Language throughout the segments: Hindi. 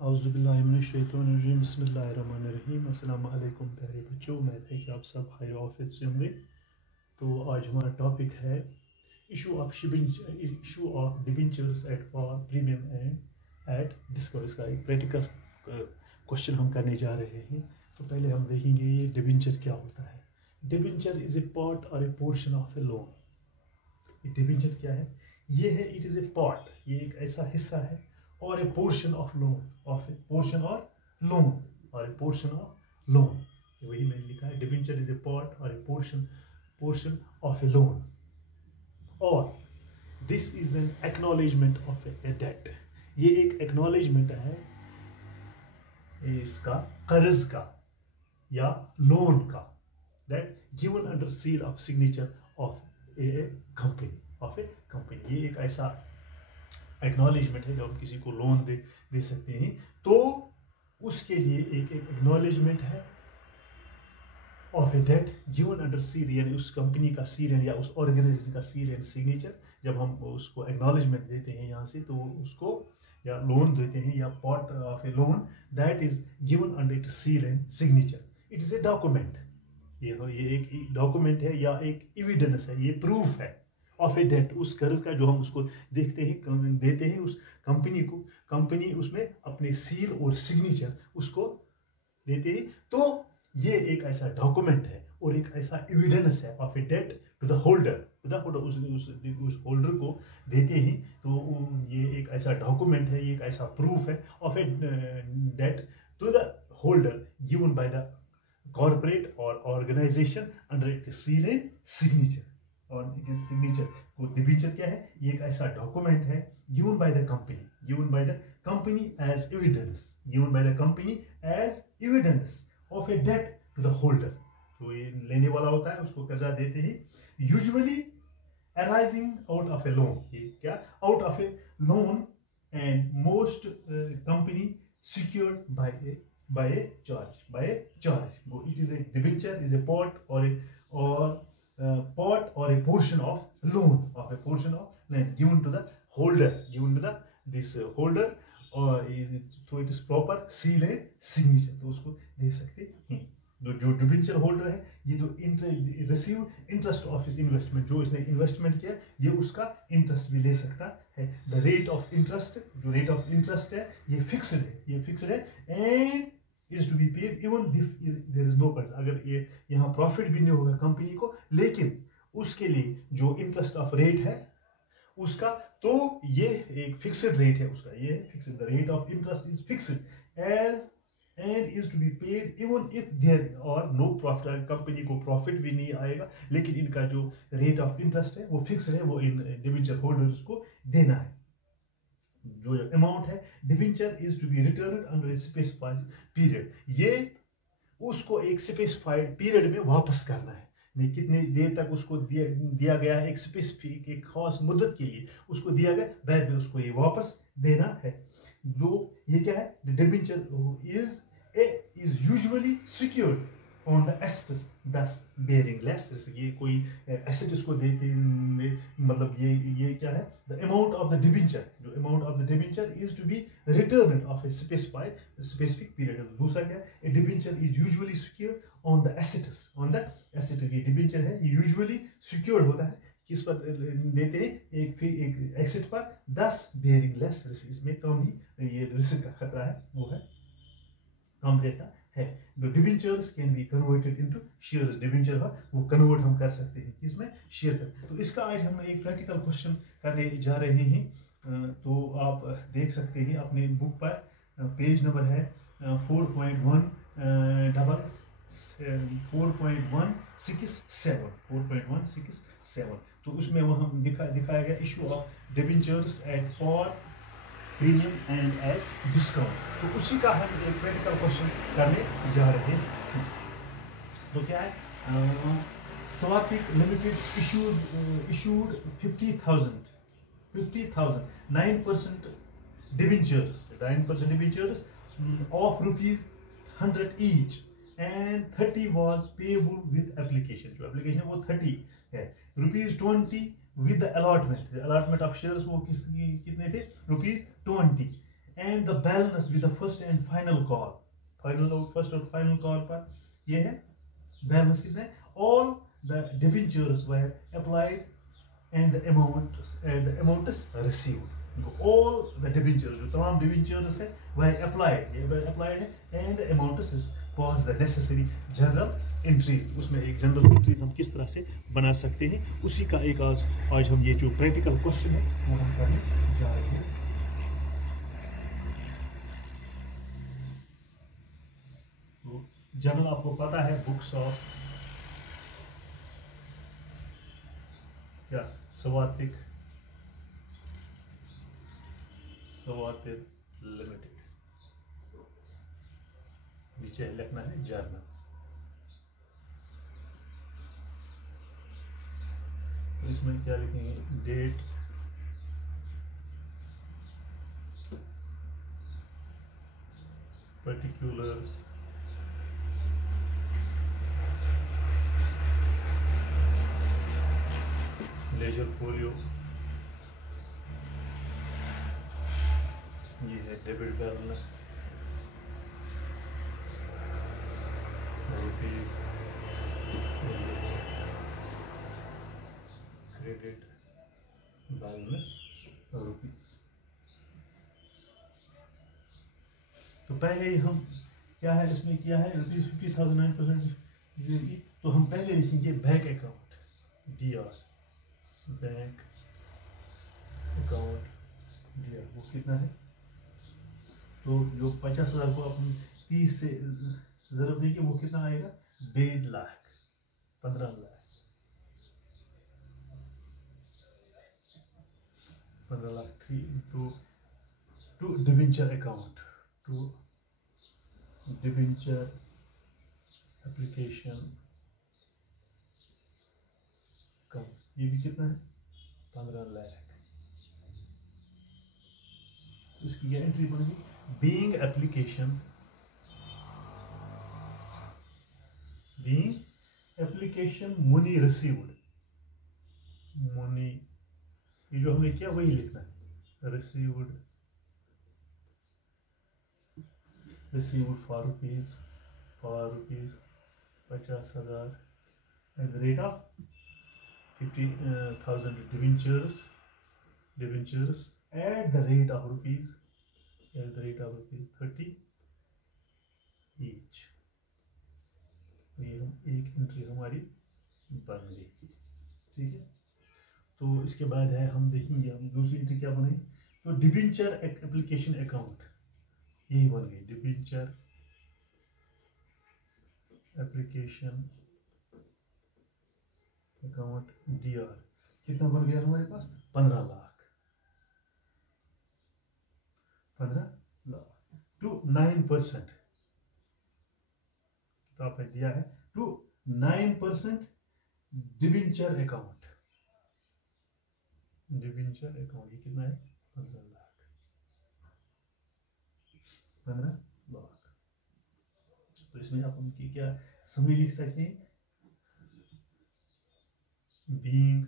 औज़ुबिल्लाहिमिनश्शैतानिर्रजीम बिस्मिल्लाहिर्रहमानिर्रहीम अस्सलाम वालेकुम प्यारे बच्चों। उम्मीद है कि आप सब खैर आफियत से होंगे। तो आज हमारा टॉपिक है issue of debentures at par premium and at discount. इसका एक प्रैक्टिकल क्वेश्चन हम करने जा रहे हैं। तो पहले हम देखेंगे ये डिबेंचर क्या होता है। डिबेंचर इज़ ए पार्ट और a portion of a loan. Debenture क्या है? ये है, इट इज़ ए पार्ट, ये एक ऐसा हिस्सा है, और a portion of loan, of A portion और लोन, और ए पोर्शन ऑफ लोन। वही मैंने लिखा है, डिबेंचर इज ए पार्ट और a portion of a loan, और this is an acknowledgement of a debt. ये एक एक्नॉलेजमेंट है इसका, कर्ज का या लोन का, that given under seal of signature of A company. ये एक ऐसा एक्नॉलेजमेंट है जब हम किसी को लोन दे सकते हैं, तो उसके लिए एक एक्नॉलेजमेंट है of a debt given under seal, यानी उस कंपनी का सील है या उस ऑर्गेनाइजेशन का सील एंड सिग्नेचर। जब हम उसको एक्नॉलेजमेंट देते हैं यहाँ से, तो उसको या लोन देते हैं या part of a loan that is given under it seal and signature. It is a document. ये एक डॉक्यूमेंट है या एक एविडेंस है, ये प्रूफ है ऑफ ए डेट, उस कर्ज का जो हम उसको देते हैं उस कंपनी को। कंपनी उसमें अपने सील और सिग्नेचर उसको देते हैं। तो ये एक ऐसा डॉक्यूमेंट है और एक ऐसा एविडेंस है of a debt to the holder. उस होल्डर को देते हैं, तो ये एक ऐसा डॉक्यूमेंट है, ये एक ऐसा प्रूफ है of a debt to the holder given by the corporate और organisation under it seal and signature. और इट इज सिग्नेचर को डिबेंचर क्या है? ये एक ऐसा डॉक्यूमेंट है given by the company as evidence of a debt to the holder. जो ये लेने वाला होता है उसको कर्जा देते हैं, usually arising out of a loan. ये क्या? Out of a loan, and most company secured by A charge. It is a debenture is a part or a portion of loan, given to the holder, this holder, और तो it is proper seal and signature, तो उसको दे सकते हैं। जो डिबेंचर होल्डर है, ये जो receive interest of his investment, जो इसने इन्वेस्टमेंट किया, ये उसका इंटरेस्ट भी ले सकता है। द रेट ऑफ इंटरेस्ट, जो रेट ऑफ इंटरेस्ट है, ये फिक्स्ड है and is to be paid even if there is no profit। अगर ये यहाँ प्रॉफिट भी नहीं होगा कंपनी को, लेकिन उसके लिए जो इंटरेस्ट ऑफ रेट है उसका, तो ये एक फिक्स्ड रेट है उसका, ये fixed, the rate of interest is fixed as and is to be paid even if there are no profit. Company को प्रॉफिट भी नहीं आएगा, लेकिन इनका जो रेट ऑफ इंटरेस्ट है वो फिक्स्ड है, वो इन डिबेंचर होल्डर्स को देना है। जो अमाउंट है, debenture is to be return under a specified period. ये उसको एक स्पेसिफाइड पीरियड में वापस करना है। कितने देर तक उसको दिया गया है, एक स्पेसिफिक, एक खास मुद्दत के लिए उसको दिया गया, बाद में उसको ये वापस देना है। दो ये क्या है? Debenture is usually secured on the assets thus bearing less risk. ये कोई एसेट इसको देते, मतलब ये क्या है? The amount of the debenture, जो amount of the debenture is to be return of a specific period. दूसरा क्या है? A debenture is usually secured on the assets. ये डिबेंचर है, ये यूजुअली सिक्योर्ड होता है, किस पर देते हैं? एक एसेट पर 10 बेयरिंग लेस रिस्क, इसमें कम ही ये रिस्क का खतरा है, वो है कम रहता है। The debentures can be converted into shares। Debenture का वो कन्वर्ट हम कर सकते हैं, किसमें? शेयर कर। तो इसका आज हम एक प्रैक्टिकल क्वेश्चन करने जा रहे हैं। तो आप देख सकते हैं अपने बुक पर, पेज नंबर है 4.167। तो उसमें वो हम दिखाया गया issue of debentures at par premium and at discount. तो उसी का हम एक प्रैक्टिकल क्वेश्चन करने जा रहे हैं। तो क्या है? स्वातिक limited issued 50,000 9% debentures of ₹100 each, and 30 was payable with application। जो एप्लीकेशन वो 30 है। ₹20 with the allotment of shares, वो कितने थे? ₹20, and the balance with the first and final call, final और फर्स्ट और फाइनल कॉल पर ये है बैलेंस कितना है, all the debentures were applied and the amount is received. All the debentures, जो तमाम debentures है वह applied, ये applied है and the amount is past the necessary general entries. उसमें एक general entries हम किस तरह से बना सकते हैं, उसी का एक आज हम ये जो practical question है वो हम करने जा रहे हैं. तो जनरल आपको पता है बुक्स ऑफ क्या स्वातिक लिमिटेड, नीचे लिखना है जर्नल. तो इसमें क्या लिखेंगे, डेट, पर्टिकुलर्स, लेजर फोलियो, ये है debit balance, rupees, credit balance rupees. तो पहले ही हम क्या है इसमें किया है, ₹50,000 तो हम पहले लिखेंगे bank account, DR bank account दिया, वो कितना है, तो जो 50,000 को अपन 30 से जरूर देंगे वो कितना आएगा, 1.5 lakh, 15 lakh, 15 lakh 3 to debenture account, to debenture application account, ये भी कितना है, 15 लाख. इसकी क्या एंट्री बनेगी, being application money received, money ये जो हमने किया वही लिखना है, received for rupees 50,000 eight the rate of 50,000 debentures at the rate of rupees 30 each. ये हम एक एंट्री हमारी बन गई, ठीक है. तो इसके बाद है हम देखेंगे हम दूसरी एंट्री क्या बनाई, तो डिबेंचर एप्लीकेशन अकाउंट यही बन गई, डिबेंचर एप्लीकेशन अकाउंट DR कितना बन गया हमारे पास, 15 लाख टू 9%, तो आपने दिया है टू 9% डिबेंचर अकाउंट, ये कितना है, 15 लाख. तो इसमें आप उनकी क्या समरी लिख सकते हैं, being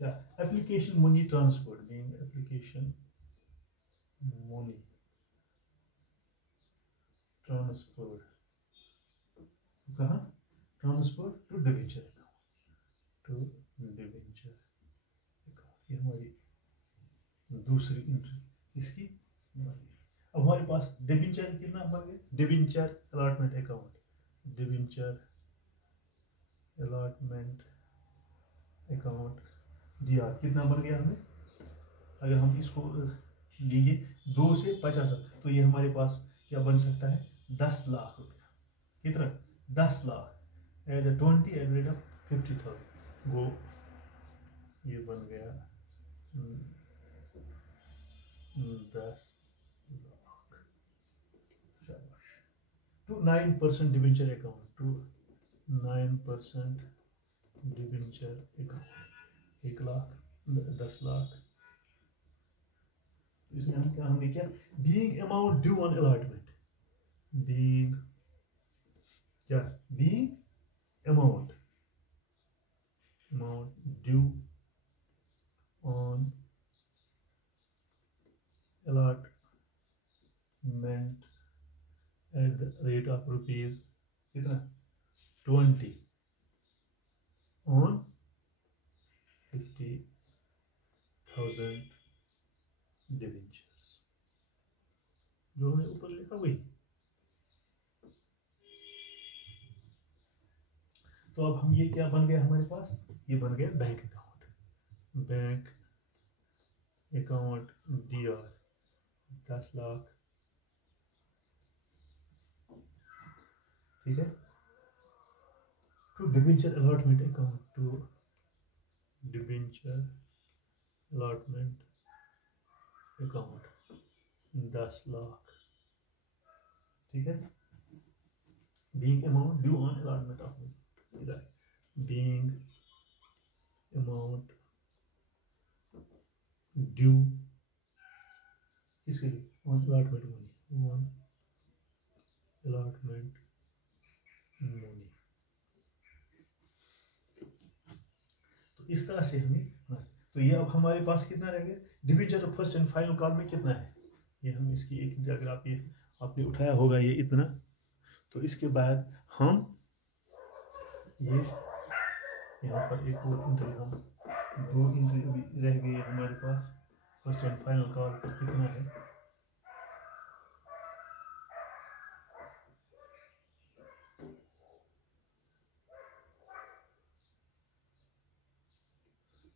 क्या application money transferred, being application money transferred कहाँ, ट्रांसफर्ड टू डिबेंचर अकाउंट, ये हमारी दूसरी एंट्री इसकी बन गई. अब हमारे पास डिबेंचर कितना बन गया, debenture allotment account, debenture allotment account DR कितना बन गया हमें, अगर हम इसको लेंगे 2 से 50, तो ये हमारे पास क्या बन सकता है, 10 लाख रुपया, कितना, 10 lakh at 20 at the rate of 50,000, वो ये बन गया 10 लाख. शाबाश. To 9% debenture account, to 9% debenture account, 1 lakh 10 lakh. इसमें हमने क्या, being amount due on allotment, being amount due on at the rate of rupees कितना 20 ऑन 50,000 डिबेंचर्स, जो हमने ऊपर लिखा वही। तो अब हम ये क्या बन गया हमारे पास, ये बन गया bank account, bank account DR 10 lakh, ठीक है। To debenture allotment account, to debenture allotment account 10 lakh, ठीक है। Being amount due on allotment of, सीधा बीइंग अमाउंट ड्यू किसके लिए, on allotment money, on allotment money. तो इस तरह से हमें, तो ये अब हमारे पास कितना रह गया, debenture first and final call में कितना है, ये हम इसकी एक, अगर आप ये आपने उठाया होगा ये इतना, तो इसके बाद हम ये यहाँ पर एक और एंट्री, हम 2 एंट्री अभी रह गई है हमारे पास, फर्स्ट एंड फाइनल कॉल पर कितना है,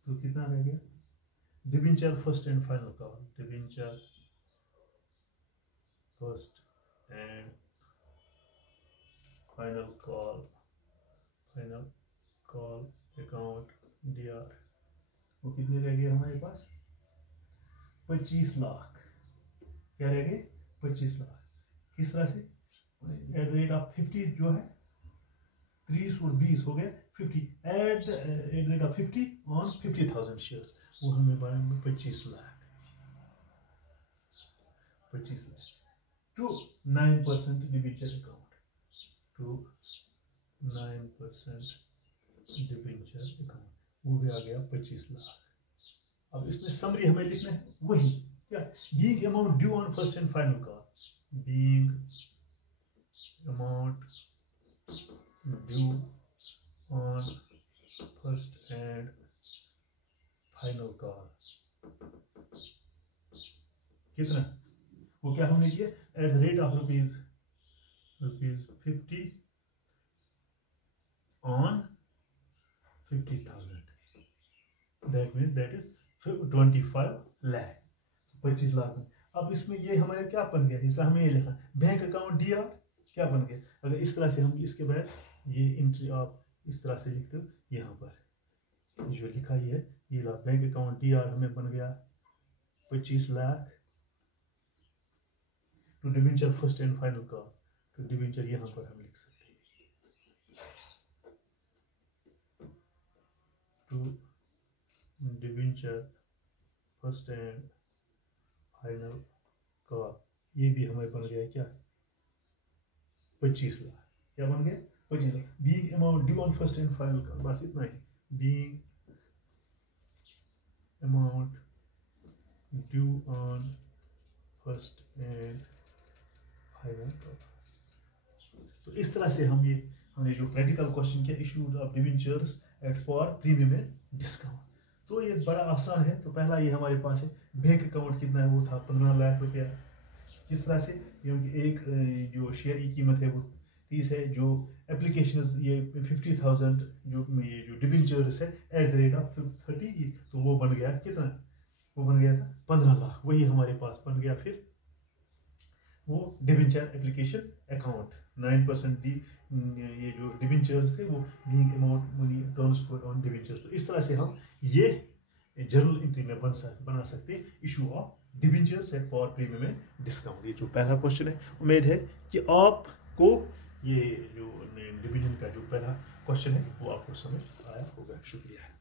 तो कितना रह गया, debenture first and final call, debenture first and final call, final call account DR, वो कितने रह गए हमारे पास, 25 लाख, क्या रह गए 25 लाख। किस तरह से, एट द रेट ऑफ 50 जो है 30 और 20 हो गया 50, at the rate of 50 on 50,000 shares, वो हमें बनेंगे 25 lakh, 25 lakh to 9% debenture account, to 9% debenture account, वो भी आ गया 25 लाख। अब इसमें समरी हमें लिखना है वही, क्या, being amount due on first and final call, being amount due on first and final call, कितना, वो क्या हमने किया, eight the rate of rupees 50 on 50,000, that means that is 25 lakh, 25 lakh में। अब इसमें ये हमारे क्या बन गया, इसलिए हमें ये लिखा बैंक अकाउंट DR क्या बन गया, अगर इस तरह से हम इसके बाद ये एंट्री आप इस तरह से लिखते हो, यहाँ पर जो लिखा ही है ये ला, बैंक अकाउंट DR हमें बन गया 25 lakh, to debenture first and final call, to debenture यहाँ पर हम लिख सकते हैं, to debenture first and final call, ये भी हमें बन गया क्या 25 लाख, क्या बन गया 25 lakh. Being amount due on first and final call, बस इतना ही, being amount due on first and final call. तो इस तरह से हमने जो प्रैक्टिकल क्वेश्चन किया, issued of debentures at par premium and discount, तो ये बड़ा आसान है। तो पहला ये हमारे पास है बैंक अकाउंट कितना है, वो था 15 लाख रुपया। किस तरह से, क्योंकि एक जो शेयर की कीमत है वो 30 है, जो एप्लीकेशन ये 50,000 जो ये जो डिबेंचर्स है एट द रेट ऑफ 30, तो वो बन गया कितना, वो बन गया था 15 लाख, वही हमारे पास बन गया। फिर वो डिबेंचर एप्लीकेशन अकाउंट 9% डी, ये जो डिबेंचर्स थे वो being amount money transferred on debentures. तो इस तरह से हम ये जर्नल एंट्री में बना सकते हैं issue of debentures at par premium and discount. ये जो पहला क्वेश्चन है, उम्मीद है कि आपको ये जो डिबेंचर का जो पहला क्वेश्चन है वो आपको समझ आया होगा। शुक्रिया।